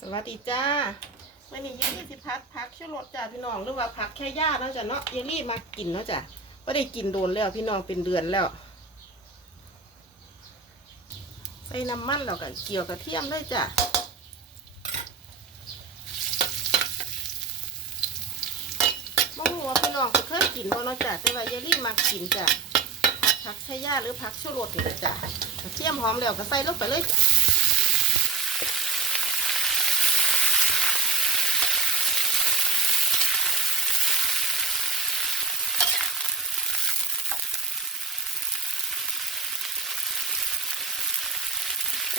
สวัสดีจ้าวันนี้เยลลี่สิพัดพักชั่วรสจ้าพี่น้องหรือว่าพักแค่ย่าเนาะจ้ะเนาะเยลลี่มากินเนาะจ้ะก็ได้กินโดนแล้วพี่น้องเป็นเดือนแล้ว ใส่น้ำมันแล้วก็เกี่ยวกระเทียมเลยจ้ะมะม่วงพี่น้องเคยกินบ่เนาะจ้ะแต่ว่าเยลลี่มากินจ้ะพักพักแค่ย่าหรือพักชั่วรสนี่แหละจ้ะกระเทียมหอมแล้วก็ใส่ลงไปเลยจ้ะ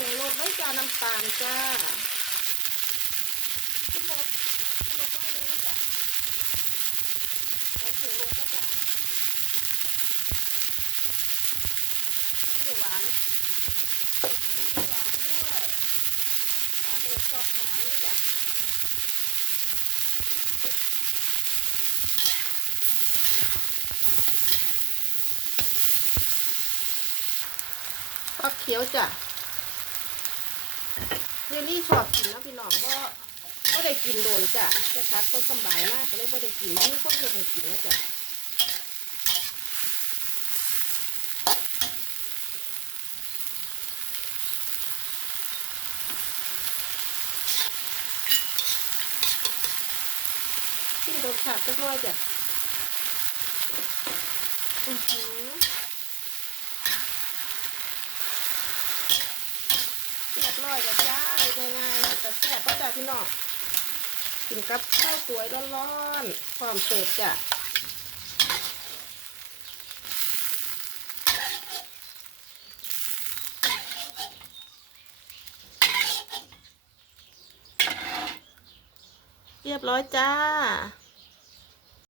ปรุงรสด้วยจ้าน้ำตาลจ้าขึ้นรสขึ้นรสก็ไม่รู้จ้ะแล้วถึงรสก็จ้ะขึ้หวานขึ้นหวานด้วยหวานเดือดชอบแห้งด้วยจ้ะฟักเขียวจ้ะ ลลี่ชอบกินนะพี่น้องก็ก็ได้กินโดนจ้ะแต่พัดก็สบายมากเลยไม่ได้กินนี่ก็ไม่ได้กินนะจ้ะกินรสชาติจักหน่อยจ้ะอือหือ เรียบ ร้อยแล้วจ้าง่ายๆแต่แซ่บก็จ้าพี่น้องกินกับข้าวสวยร้อนๆพร้อมเสิร์ฟจ้ะเรียบร้อยจ้า